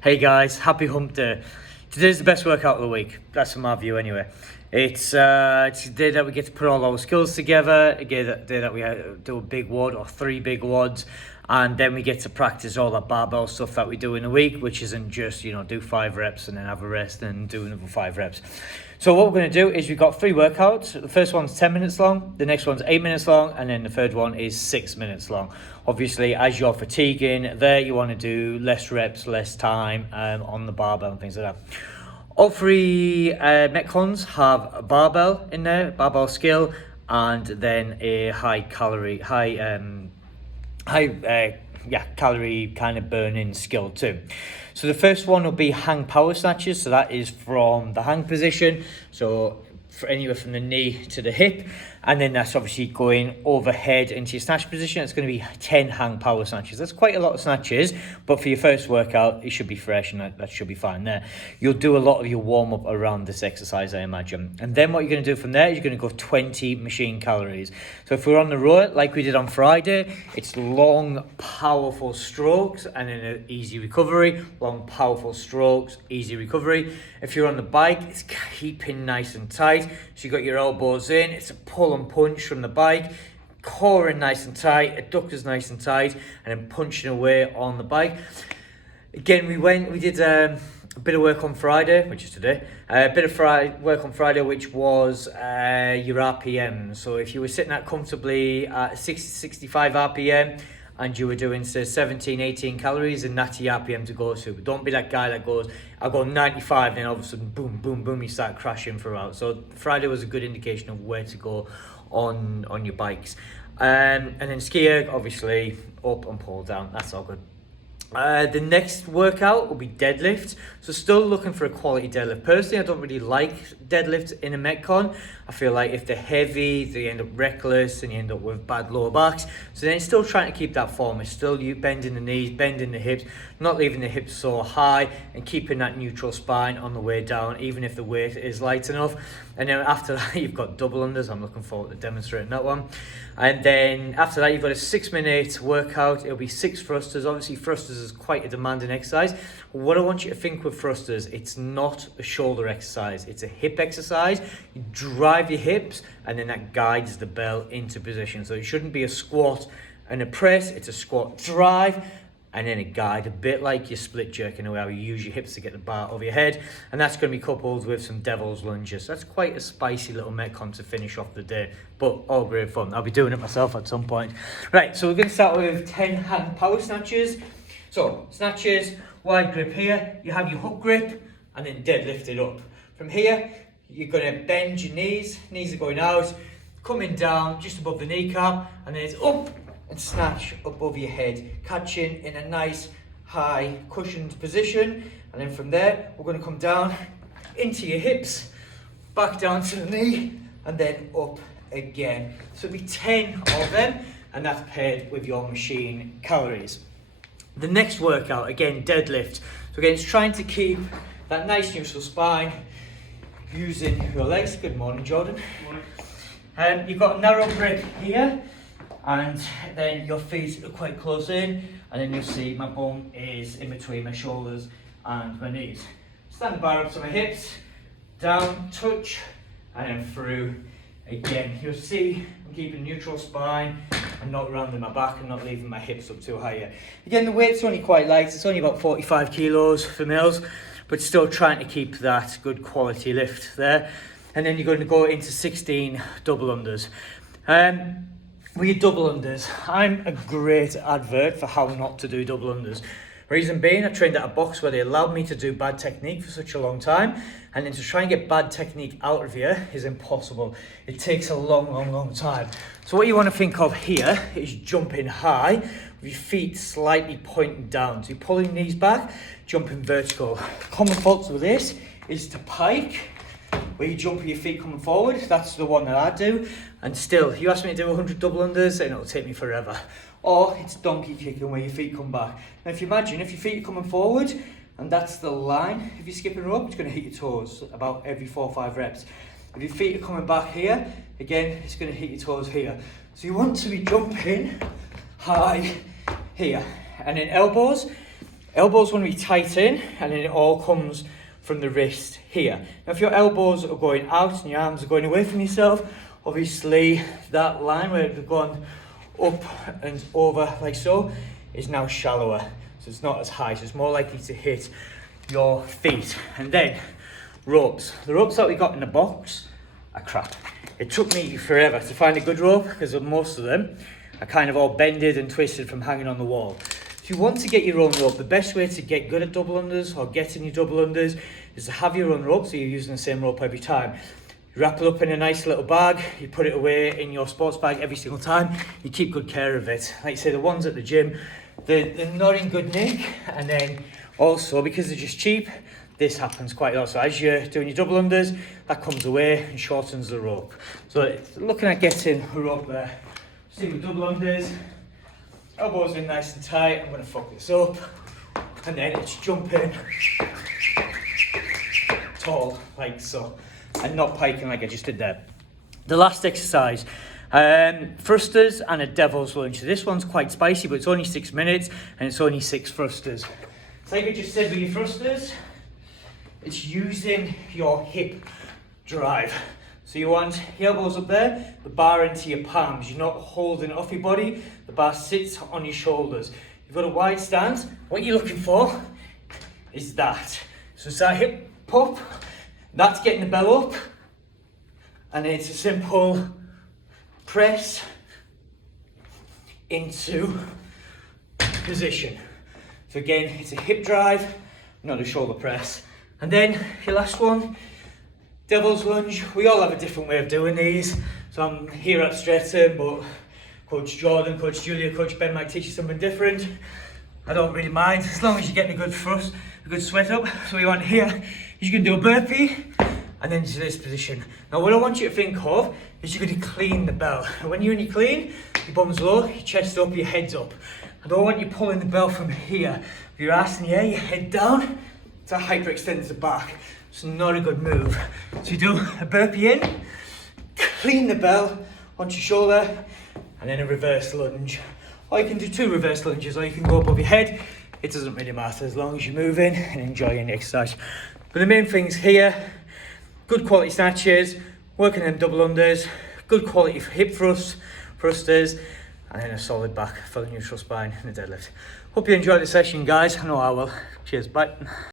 Hey guys, happy hump day. Today's the best workout of the week. That's from my view anyway. It's a day that we get to put all our skills together, a day that we do a big WOD or 3 big WODs, and then we get to practice all that barbell stuff that we do in a week, which isn't just, do 5 reps and then have a rest and do another 5 reps. So what we're going to do is we've got 3 workouts. The first one's 10 minutes long, the next one's 8 minutes long, and then the third one is 6 minutes long. Obviously, as you're fatiguing there, you want to do less reps, less time on the barbell and things like that. All 3 Metcons have a barbell in there, barbell skill, and then a high calorie kind of burning skill too. So the first one will be hang power snatches. So that is from the hang position. So anywhere from the knee to the hip, and then that's obviously going overhead into your snatch position. It's going to be 10 hang power snatches. That's quite a lot of snatches, but for your first workout, it should be fresh, and that should be fine there. You'll do a lot of your warm-up around this exercise, I imagine. And then what you're going to do from there is you're going to go 20 machine calories. So if we're on the row, like we did on Friday, it's long, powerful strokes, and then an easy recovery. Long, powerful strokes, easy recovery. If you're on the bike, it's keeping nice and tight. So you got your elbows in, it's a pull and punch from the bike, core in nice and tight, adductors nice and tight, and then punching away on the bike. Again, we did a bit of work on Friday, which is today, a bit of work on Friday, which was your RPM. So if you were sitting at comfortably at 65 RPM, and you were doing, say, 17, 18 calories, and that's your RPM to go to. But don't be that guy that goes, I'll go 95, and then all of a sudden, boom, boom, boom, you start crashing throughout. So Friday was a good indication of where to go on your bikes. And then ski erg, obviously, up and pull down. That's all good. The next workout will be deadlifts. So still looking for a quality deadlift. Personally, I don't really like deadlifts in a Metcon. I feel like if they're heavy, they end up reckless and you end up with bad lower backs. So then it's still trying to keep that form. It's still you bending the knees, bending the hips, not leaving the hips so high, and keeping that neutral spine on the way down, even if the weight is light enough. And then after that, you've got double unders. I'm looking forward to demonstrating that one. And then after that, you've got a 6-minute workout. It'll be 6 thrusters. Obviously, thrusters is quite a demanding exercise. What I want you to think with thrusters, it's not a shoulder exercise. It's a hip exercise. You drive your hips, and then that guides the bell into position. So it shouldn't be a squat and a press. It's a squat drive, and then a guide, a bit like your split jerk in a way how you use your hips to get the bar over your head. And that's going to be coupled with some devil's lunges. So that's quite a spicy little Metcon to finish off the day, but all great fun. I'll be doing it myself at some point. Right, so we're going to start with 10 hand power snatches. So snatches, wide grip here, you have your hook grip, and then deadlift it up. From here, you're going to bend your knees are going out, coming down just above the kneecap, and then it's up and snatch above your head, catching in a nice high cushioned position. And then from there, we're going to come down into your hips, back down to the knee, and then up again. So it'll be 10 of them, and that's paired with your machine calories. The next workout, again, deadlift. So again, it's trying to keep that nice neutral spine using your legs. Good morning, Jordan. Good morning. You've got a narrow grip here, and then your feet are quite close in, and then you'll see my bum is in between my shoulders and my knees. Stand the bar up to my hips, down, touch, and then through again. You'll see I'm keeping neutral spine and not rounding my back and not leaving my hips up too high yet. Again, the weight's only quite light. It's only about 45 kilos for males, but still trying to keep that good quality lift there. And then you're going to go into 16 double unders. With your double unders, I'm a great advert for how not to do double unders. Reason being, I trained at a box where they allowed me to do bad technique for such a long time, and then to try and get bad technique out of you is impossible. It takes a long time. So what you want to think of here is jumping high with your feet slightly pointing down. So you're pulling your knees back, jumping vertical. Common faults with this is to pike, where you jump with your feet coming forward. That's the one that I do. And still, if you ask me to do 100 double unders, then it'll take me forever. Or it's donkey kicking where your feet come back. Now if you imagine, if your feet are coming forward, and that's the line, if you're skipping rope, it's going to hit your toes about every 4 or 5 reps. If your feet are coming back here, again, it's going to hit your toes here. So you want to be jumping high here. And then elbows, Elbows want to be tight in, and then it all comes from the wrist here. Now if your elbows are going out and your arms are going away from yourself, obviously that line where they've gone up and over like so is now shallower. So it's not as high, so it's more likely to hit your feet. And then ropes. The ropes that we got in the box are crap. It took me forever to find a good rope because most of them are kind of all bended and twisted from hanging on the wall. If you want to get your own rope, the best way to get good at double unders or getting your double unders is to have your own rope, so you're using the same rope every time. You wrap it up in a nice little bag, you put it away in your sports bag every single time, you keep good care of it. Like I say, the ones at the gym, they're not in good nick, and then also because they're just cheap, this happens quite a lot. So as you're doing your double unders, that comes away and shortens the rope. So looking at getting a rope there, see with double unders, elbows in nice and tight. I'm going to fuck this up, and then it's jumping tall like so, and not piking like I just did there. The last exercise, thrusters and a devil's lunge. So this one's quite spicy, but it's only 6 minutes and it's only 6 thrusters. So like I just said with your thrusters, it's using your hip drive. So you want your elbows up there, the bar into your palms. You're not holding it off your body. The bar sits on your shoulders. You've got a wide stance. What you're looking for is that. So it's that hip pop. That's getting the bell up. And then it's a simple press into position. So again, it's a hip drive, not a shoulder press. And then your last one, devil's lunge. We all have a different way of doing these. So I'm here at Streatham, but Coach Jordan, Coach Julia, Coach Ben might teach you something different. I don't really mind, as long as you're getting a good thrust, a good sweat up. So what you want here is you're going to do a burpee and then to this position. Now what I want you to think of is you're going to clean the bell. And when you're in your clean, your bum's low, your chest up, your head's up. I don't want you pulling the bell from here. With your ass in the air, your head down, that hyperextends the back. It's not a good move. So you do a burpee in, clean the bell onto your shoulder, and then a reverse lunge. Or you can do 2 reverse lunges, or you can go above your head. It doesn't really matter as long as you're moving and enjoying the exercise. But the main things here, good quality snatches, working them double unders, good quality hip thrusters, and then a solid back for the neutral spine and the deadlift. Hope you enjoyed the session, guys. I know I will. Cheers, bye.